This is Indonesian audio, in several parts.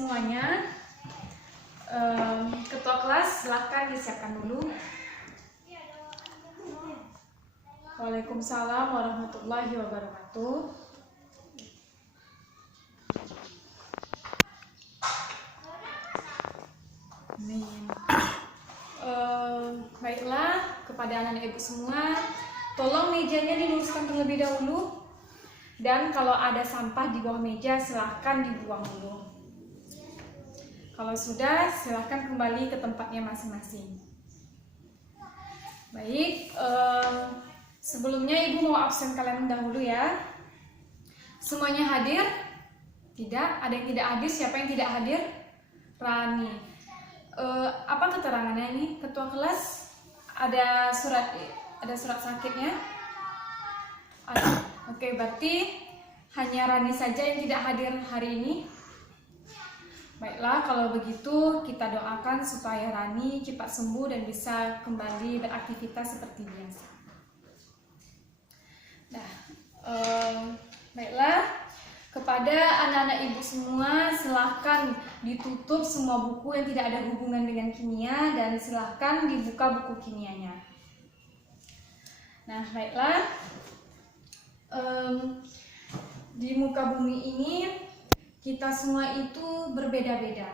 semuanya. Ketua kelas silahkan disiapkan dulu. Waalaikumsalam warahmatullahi wabarakatuh. Amin. Baiklah, kepada anak-anak ibu semua, tolong mejanya diluruskan terlebih dahulu. Dan kalau ada sampah di bawah meja, silahkan dibuang dulu. Kalau sudah, silahkan kembali ke tempatnya masing-masing. Baik, sebelumnya ibu mau absen kalian dahulu ya. Semuanya hadir? Tidak? Ada yang tidak hadir? Siapa yang tidak hadir? Rani. Apa keterangannya ini? Ketua kelas ada surat sakitnya? Ada. Oke, berarti hanya Rani saja yang tidak hadir hari ini. Baiklah, kalau begitu kita doakan supaya Rani cepat sembuh dan bisa kembali beraktivitas seperti biasa. Nah, baiklah, kepada anak-anak ibu semua, silahkan ditutup semua buku yang tidak ada hubungan dengan kimia dan silahkan dibuka buku kimianya. Nah, baiklah. Di muka bumi ini kita semua itu berbeda-beda.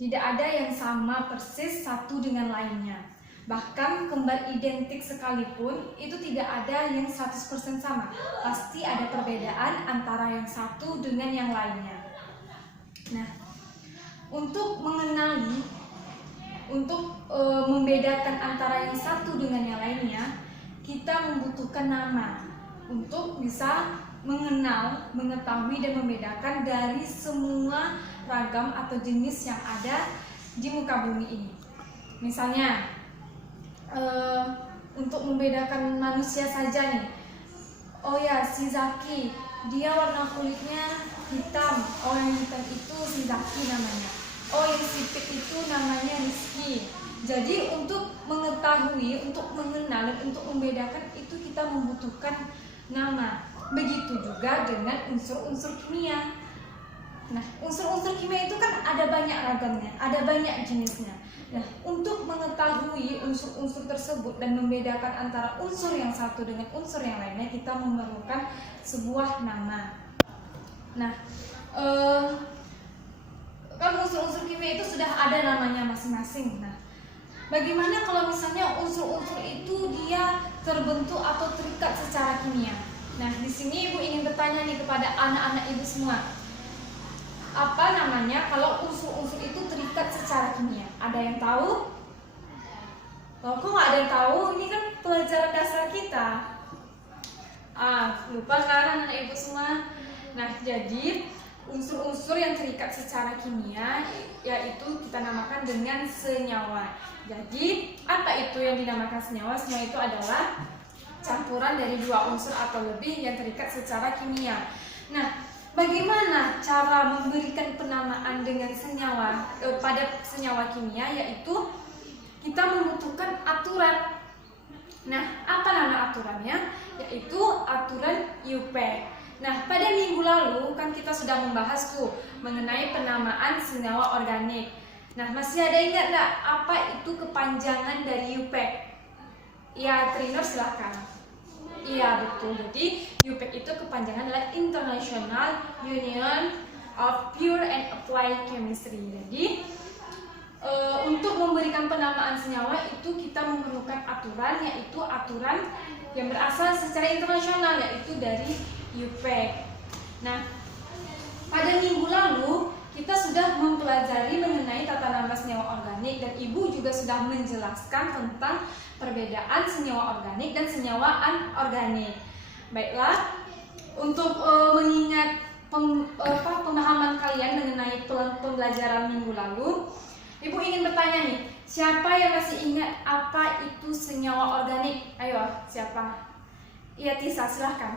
Tidak ada yang sama persis satu dengan lainnya. Bahkan kembar identik sekalipun itu tidak ada yang 100% sama. Pasti ada perbedaan antara yang satu dengan yang lainnya. Nah, untuk mengenali, membedakan antara yang satu dengan yang lainnya, kita membutuhkan nama untuk bisa mengenal, mengetahui dan membedakan dari semua ragam atau jenis yang ada di muka bumi ini. Misalnya, untuk membedakan manusia saja nih. Oh ya, si Zaki, dia warna kulitnya hitam. Oh, yang hitam itu si Zaki namanya. Oh, yang sipit itu namanya Rizky. Jadi untuk mengetahui, untuk mengenal, dan untuk membedakan itu kita membutuhkan nama. Begitu juga dengan unsur-unsur kimia. Nah, unsur-unsur kimia itu kan ada banyak ragamnya, ada banyak jenisnya. Nah, untuk mengetahui unsur-unsur tersebut dan membedakan antara unsur yang satu dengan unsur yang lainnya, kita memerlukan sebuah nama. Nah, kan unsur-unsur kimia itu sudah ada namanya masing-masing. Nah, bagaimana kalau misalnya unsur-unsur itu dia terbentuk atau terikat secara kimia? Nah, di sini ibu ingin bertanya nih kepada anak-anak ibu semua. Apa namanya kalau unsur-unsur itu terikat secara kimia? Ada yang tahu? Oh, kok nggak ada yang tahu? Ini kan pelajaran dasar kita. Lupa kan anak-anak ibu semua? Nah, jadi unsur-unsur yang terikat secara kimia yaitu kita namakan dengan senyawa. Jadi, apa itu yang dinamakan senyawa? Senyawa itu adalah campuran dari dua unsur atau lebih yang terikat secara kimia. Nah, bagaimana cara memberikan penamaan dengan senyawa pada senyawa kimia? Yaitu kita membutuhkan aturan. Nah, apa nama aturannya? Yaitu aturan IUPAC. Nah, pada minggu lalu kan kita sudah membahas tuh mengenai penamaan senyawa organik. Nah, masih ada ingat nggak apa itu kepanjangan dari IUPAC? Ya, trainer silahkan. Iya, betul. Jadi IUPAC itu kepanjangan adalah International Union of Pure and Applied Chemistry. Jadi untuk memberikan penamaan senyawa itu kita memerlukan aturan, yaitu aturan yang berasal secara internasional, yaitu dari IUPAC. Nah, pada minggu lalu kita sudah mempelajari mengenai tata nama senyawa organik dan ibu juga sudah menjelaskan tentang perbedaan senyawa organik dan senyawa anorganik. Baiklah, untuk mengingat pemahaman kalian mengenai pembelajaran minggu lalu, ibu ingin bertanya nih, siapa yang masih ingat apa itu senyawa organik? Ayo, siapa? Iya, Tisa, silahkan.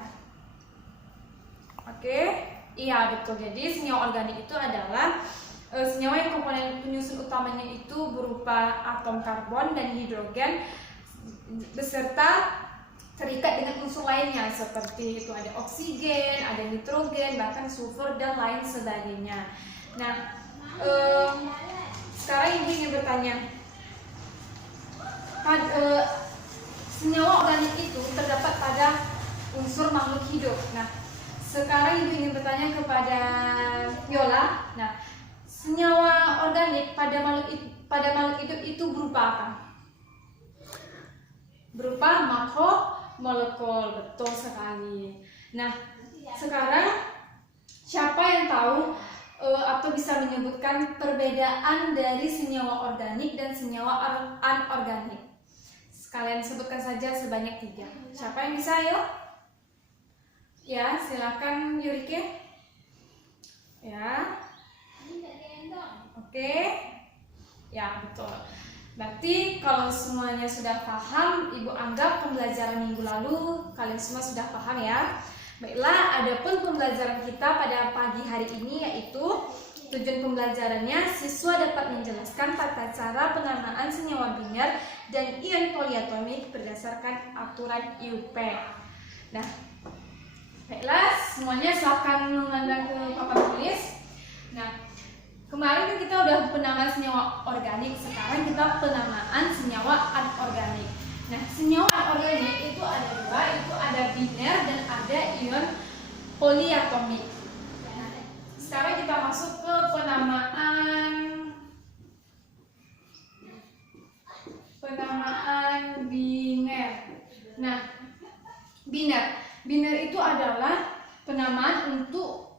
Oke. Iya, betul. Jadi senyawa organik itu adalah senyawa yang komponen penyusun utamanya itu berupa atom karbon dan hidrogen beserta terikat dengan unsur lainnya seperti itu ada oksigen, ada nitrogen, bahkan sulfur dan lain sebagainya. Nah, sekarang ibu ingin bertanya, senyawa organik itu terdapat pada unsur makhluk hidup. Nah, sekarang ibu ingin bertanya kepada Yola. Nah, senyawa organik pada makhluk hidup itu berupa apa? Berupa makromolekul, betul sekali. Nah, sekarang siapa yang tahu atau bisa menyebutkan perbedaan dari senyawa organik dan senyawa anorganik? Kalian sebutkan saja sebanyak 3. Siapa yang bisa, ayo? Ya, silakan Yurike. Ya. Oke. Ya, betul. Berarti kalau semuanya sudah paham, Ibu anggap pembelajaran minggu lalu kalian semua sudah paham ya. Baiklah, adapun pembelajaran kita pada pagi hari ini yaitu tujuan pembelajarannya, siswa dapat menjelaskan tata cara penamaan senyawa biner dan ion poliatomik berdasarkan aturan IUP. Nah, baiklah, semuanya silakan memandang ke papan tulis. Nah, kemarin kan kita udah penamaan senyawa organik, sekarang kita penamaan senyawa anorganik. Nah, senyawa anorganik itu ada 2, itu ada biner dan ada ion poliatomik. Sekarang kita masuk ke penamaan biner. Nah, biner itu adalah penamaan untuk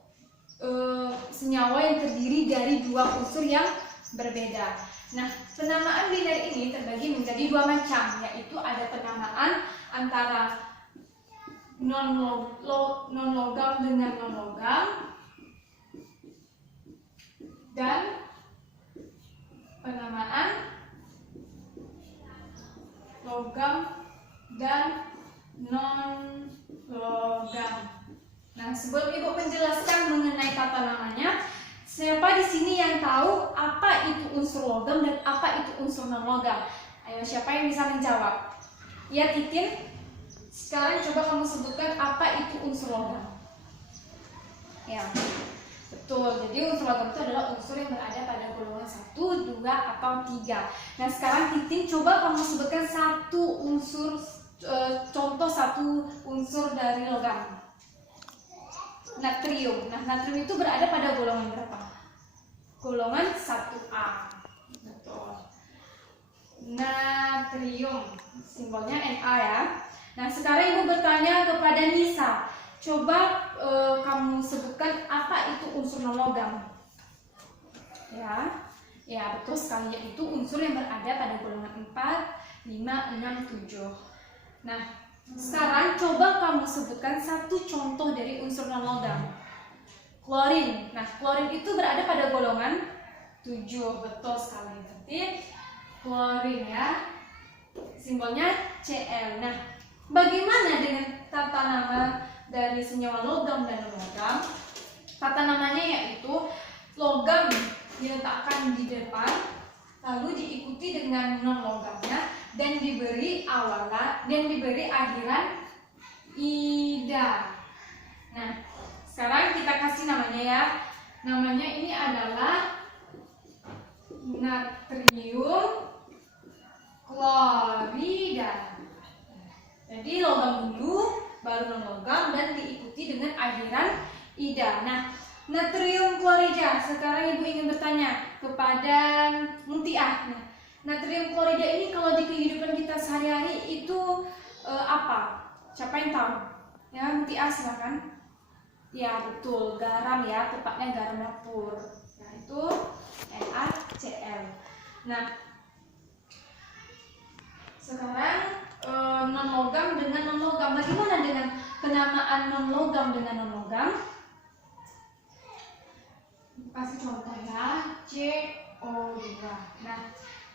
senyawa yang terdiri dari 2 unsur yang berbeda. Nah, penamaan biner ini terbagi menjadi 2 macam, yaitu ada penamaan antara non-logam dengan non-logam, dan penamaan logam dan non-logam. Nah, sebelum Ibu menjelaskan mengenai tata namanya, siapa di sini yang tahu apa itu unsur logam dan apa itu unsur non-logam? Ayo, siapa yang bisa menjawab? Ya, Titin. Sekarang coba kamu sebutkan apa itu unsur logam. Ya. Betul, jadi unsur logam itu adalah unsur yang berada pada golongan 1, 2, atau 3. Nah, sekarang Titin coba kamu sebutkan contoh satu unsur dari logam. Natrium. Nah, natrium itu berada pada golongan berapa? Golongan 1A. Betul. Natrium. Simbolnya Na ya. Nah, sekarang Ibu bertanya kepada Nisa. Coba kamu sebutkan apa itu unsur non-logam. Ya, betul sekali, yaitu unsur yang berada pada golongan 4, 5, 6, 7. Nah, sekarang coba kamu sebutkan satu contoh dari unsur non-logam. Klorin. Nah, klorin itu berada pada golongan 7, betul sekali. Berarti klorin ya. Simbolnya Cl. Nah, bagaimana dengan tata nama dari senyawa logam dan non-logam? Tata namanya yaitu logam diletakkan di depan, lalu diikuti dengan non-logamnya dan diberi akhiran ida. Nah, sekarang kita kasih namanya ya. Namanya ini adalah natrium klorida. Jadi logam dulu, baru non-logam, dan diikuti dengan akhiran ida. Nah, natrium klorida. Sekarang Ibu ingin bertanya kepada Muntiah. Nah, natrium klorida ini kalau di kehidupan kita sehari-hari itu apa? Siapa yang tahu? Ya, Muntiah silakan. Ya, betul, garam ya, tepatnya garam dapur. Nah, itu NaCl. Nah, sekarang non-logam dengan non-logam. Bagaimana dengan penamaan non-logam dengan non-logam? Kasih contoh ya, CO2. Nah,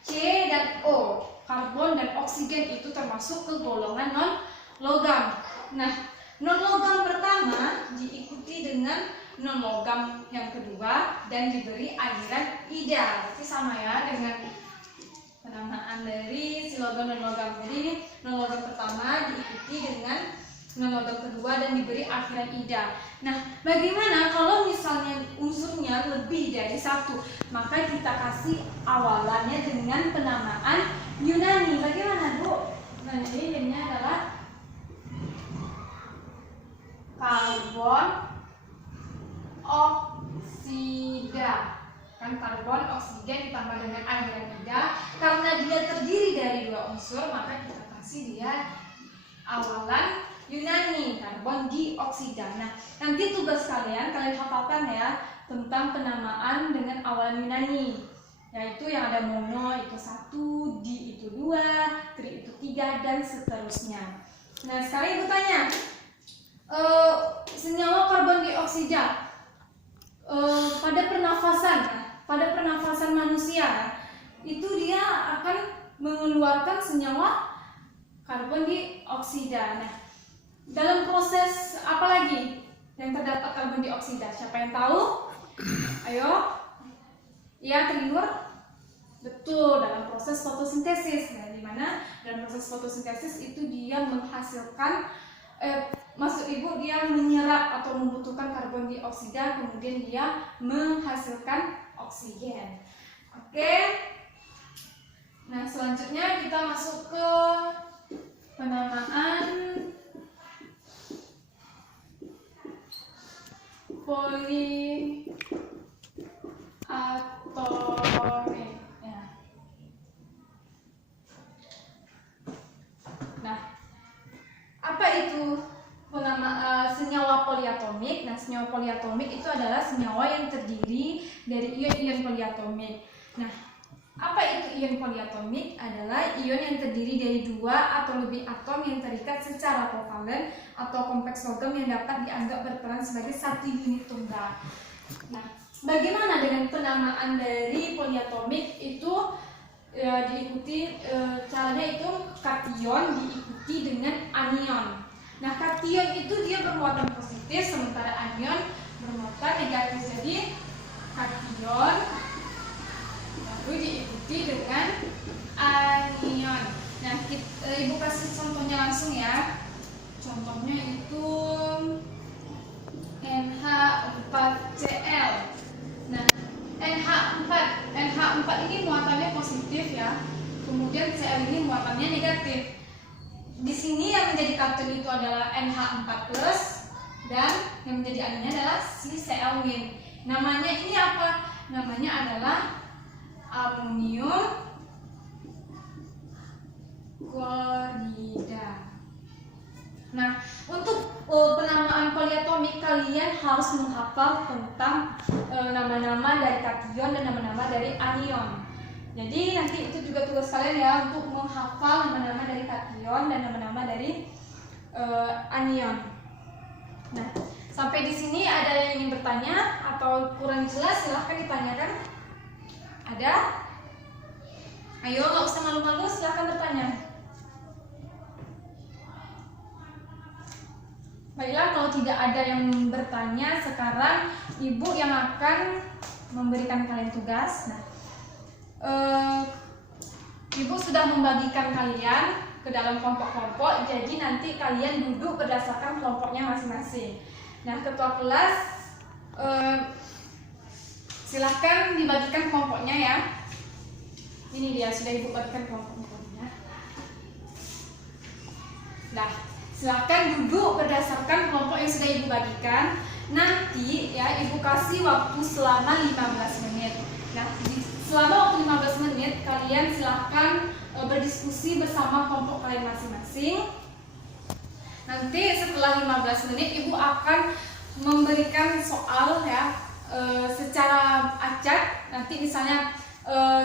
C dan O, karbon dan oksigen itu termasuk ke golongan non-logam. Nah, non-logam pertama diikuti dengan non-logam yang kedua dan diberi akhiran ida. Berarti sama ya dengan penamaan dari si logam dan logam. Jadi non-logam pertama diikuti dengan dengan logam kedua dan diberi akhiran ida. Nah, bagaimana kalau misalnya unsurnya lebih dari satu? Maka kita kasih awalannya dengan penamaan Yunani. Bagaimana, Bu? Nah, ini adalah karbon oksida. Kan karbon oksida ditambah dengan akhiran ida. Karena dia terdiri dari dua unsur, maka kita kasih dia awalan Yunani, karbon dioksida. Nah, nanti tugas kalian hafalkan ya tentang penamaan dengan awalan Yunani, yaitu yang ada mono itu 1, di itu 2, tri itu 3, dan seterusnya. Nah, sekarang Ibu tanya, senyawa karbon dioksida pada pernafasan manusia itu dia akan mengeluarkan senyawa karbon dioksida. Nah, dalam proses apa lagi yang terdapat karbon dioksida? Siapa yang tahu? Ayo. Ya, Trinur. Betul, dalam proses fotosintesis. Nah, di mana dalam proses fotosintesis itu dia menghasilkan maksud Ibu dia menyerap atau membutuhkan karbon dioksida, kemudian dia menghasilkan oksigen. Oke. Nah, selanjutnya kita masuk ke penamaan poliatomik. Ya. Nah, apa itu senyawa poliatomik? Nah, senyawa poliatomik itu adalah senyawa yang terdiri dari ion-ion poliatomik. Nah, apa itu ion poliatomik? Adalah ion yang terdiri dari dua atau lebih atom yang terikat secara kovalen atau kompleks logam yang dapat dianggap berperan sebagai satu unit tunggal. Nah, bagaimana dengan penamaan dari poliatomik itu diikuti caranya itu kation diikuti dengan anion. Nah, kation itu dia bermuatan positif, sementara anion bermuatan negatif. Jadi kation lalu diikuti dengan anion. Nah, Ibu kasih contohnya langsung ya. Contohnya itu NH4Cl. Nah, NH4 ini muatannya positif ya. Kemudian Cl ini muatannya negatif. Di sini yang menjadi kation itu adalah NH4+ dan yang menjadi anionnya adalah si Cl-. Namanya ini apa? Namanya adalah amonium klorida. Nah, untuk penamaan poliatomik kalian harus menghafal tentang nama-nama dari kation dan nama-nama dari anion. Jadi nanti itu juga tugas kalian ya untuk menghafal nama-nama dari kation dan nama-nama dari anion. Nah, sampai di sini ada yang ingin bertanya atau kurang jelas silahkan ditanyakan. Ada? Ayo, nggak usah malu-malu, silahkan bertanya. Baiklah, kalau tidak ada yang bertanya, sekarang Ibu yang akan memberikan kalian tugas. Nah, Ibu sudah membagikan kalian ke dalam kelompok-kelompok, jadi nanti kalian duduk berdasarkan kelompoknya masing-masing. Nah, ketua kelas silahkan dibagikan kelompoknya ya. Ini dia, sudah Ibu bagikan kelompok-kelompoknya. Nah, silahkan duduk berdasarkan kelompok yang sudah Ibu bagikan. Nanti ya Ibu kasih waktu selama 15 menit. Nah, selama waktu 15 menit kalian silahkan berdiskusi bersama kelompok kalian masing-masing. Nanti setelah 15 menit Ibu akan memberikan soal ya secara acak. Nanti misalnya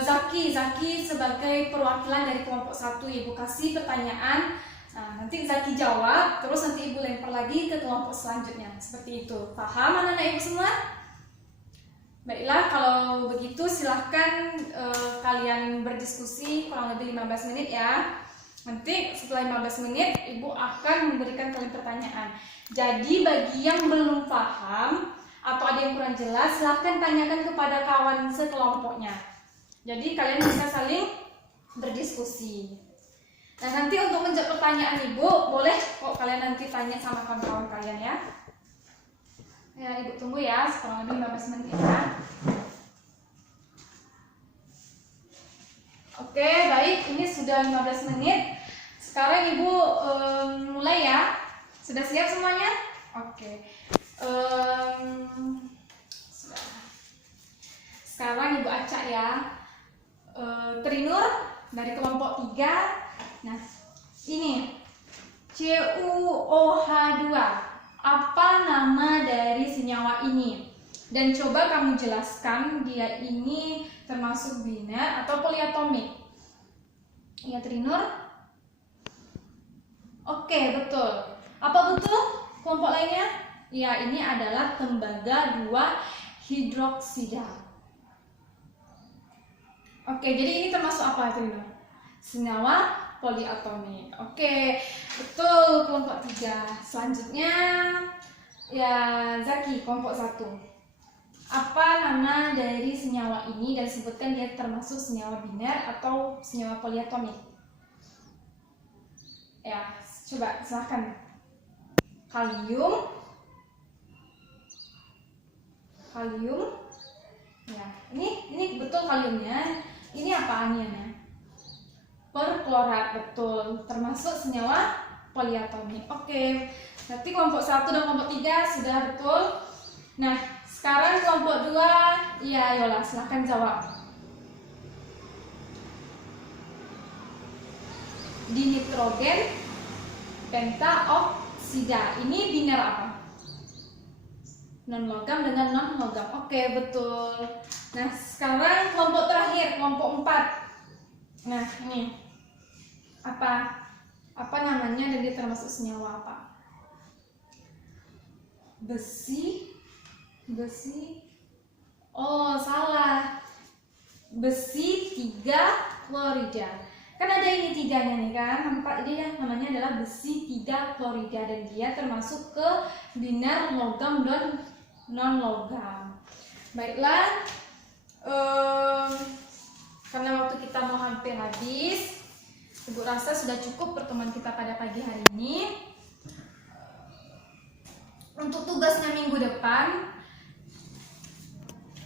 Zaki sebagai perwakilan dari kelompok 1 Ibu kasih pertanyaan. Nah, nanti Zaki jawab, terus nanti Ibu lempar lagi ke kelompok selanjutnya. Seperti itu. Paham anak-anak Ibu semua? Baiklah, kalau begitu silahkan kalian berdiskusi kurang lebih 15 menit ya. Nanti setelah 15 menit Ibu akan memberikan kalian pertanyaan. Jadi bagi yang belum paham atau ada yang kurang jelas, silahkan tanyakan kepada kawan sekelompoknya. Jadi kalian bisa saling berdiskusi. Nah, nanti untuk menjawab pertanyaan Ibu, boleh kok kalian nanti tanya sama kawan-kawan kalian ya. Ya, Ibu tunggu ya, kurang lebih 15 menit ya. Oke, baik, ini sudah 15 menit. Sekarang Ibu mulai ya. Sudah siap semuanya? Oke. Sudah. Sekarang Ibu acak ya. Trinur dari kelompok 3. Nah, ini CuOH2. Apa nama dari senyawa ini? Dan coba kamu jelaskan dia ini termasuk biner atau poliatomik. Ya, Trinur? Oke, betul. Apa betul kelompok lainnya? Ya, ini adalah tembaga 2 hidroksida. Oke, jadi ini termasuk apa, Trinur? Senyawa poliatomik. Oke, betul kelompok 3. Selanjutnya ya Zaki, kelompok 1. Apa nama dari senyawa ini dan sebutkan dia termasuk senyawa biner atau senyawa poliatomik? Ya, coba silahkan. Kalium. Ya, ini betul kaliumnya. Ini apa anionnya? Perklorat, betul, termasuk senyawa poliatomik. Oke, berarti kelompok 1 dan kelompok 3 sudah betul. Nah, sekarang kelompok 2, ya Yola, silahkan jawab. Dinitrogen pentaoksida, ini biner apa? Non logam dengan non logam. Oke, betul. Nah, sekarang kelompok terakhir, kelompok 4. Nah, ini apa namanya dan dia termasuk senyawa apa? Besi. Oh, salah. Besi 3 klorida. Kan ada ini 3-nya nih kan. Nampak ini yang namanya adalah besi 3 klorida dan dia termasuk ke biner logam dan non logam. Baiklah. Karena waktu kita mau hampir habis, Ibu rasa sudah cukup pertemuan kita pada pagi hari ini. Untuk tugasnya minggu depan,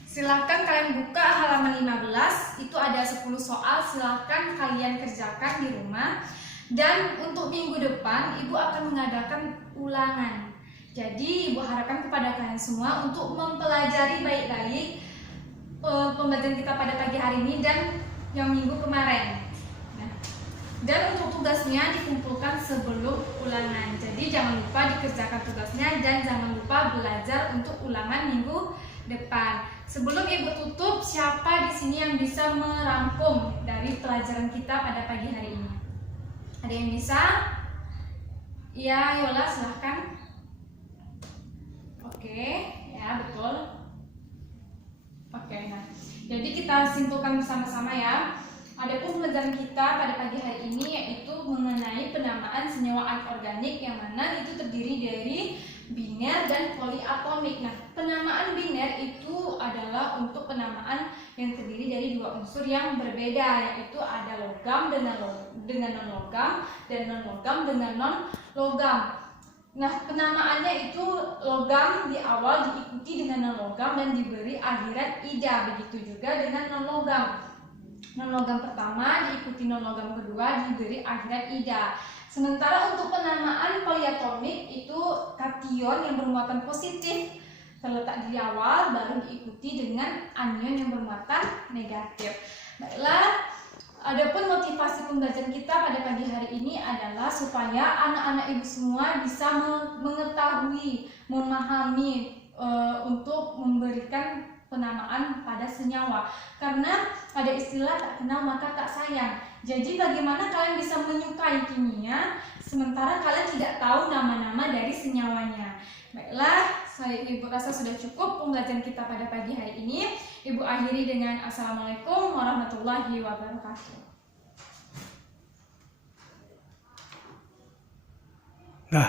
silahkan kalian buka halaman 15. Itu ada 10 soal, silahkan kalian kerjakan di rumah. Dan untuk minggu depan, Ibu akan mengadakan ulangan. Jadi Ibu harapkan kepada kalian semua untuk mempelajari baik-baik pembelajaran kita pada pagi hari ini dan yang minggu kemarin. Dan untuk tugasnya dikumpulkan sebelum ulangan. Jadi jangan lupa dikerjakan tugasnya dan jangan lupa belajar untuk ulangan minggu depan. Sebelum Ibu tutup, siapa di sini yang bisa merangkum dari pelajaran kita pada pagi hari ini? Ada yang bisa? Ya, Yola, silahkan. Oke, ya betul. Oke, nah, jadi kita simpulkan bersama-sama ya. Adapun pelajaran kita pada pagi hari ini yaitu mengenai penamaan senyawa anorganik yang mana itu terdiri dari biner dan poliatomik. Nah, penamaan biner itu adalah untuk penamaan yang terdiri dari 2 unsur yang berbeda, yaitu ada logam dengan non-logam dan non-logam dengan non-logam. Nah, penamaannya itu logam di awal diikuti dengan non-logam dan diberi akhiran ida, begitu juga dengan non-logam. Non-logam pertama diikuti non-logam kedua diberi akhiran ida. Sementara untuk penamaan poliatomik itu kation yang bermuatan positif terletak di awal baru diikuti dengan anion yang bermuatan negatif. Baiklah, adapun motivasi pembelajaran kita pada pagi hari ini adalah supaya anak-anak ibu semua bisa mengetahui, memahami untuk memberikan penamaan pada senyawa. Karena ada istilah tak kenal maka tak sayang. Jadi bagaimana kalian bisa menyukai kimia sementara kalian tidak tahu nama-nama dari senyawanya? Baiklah, Ibu rasa sudah cukup pembelajaran kita pada pagi hari ini. Ibu akhiri dengan Assalamualaikum warahmatullahi wabarakatuh. Nah,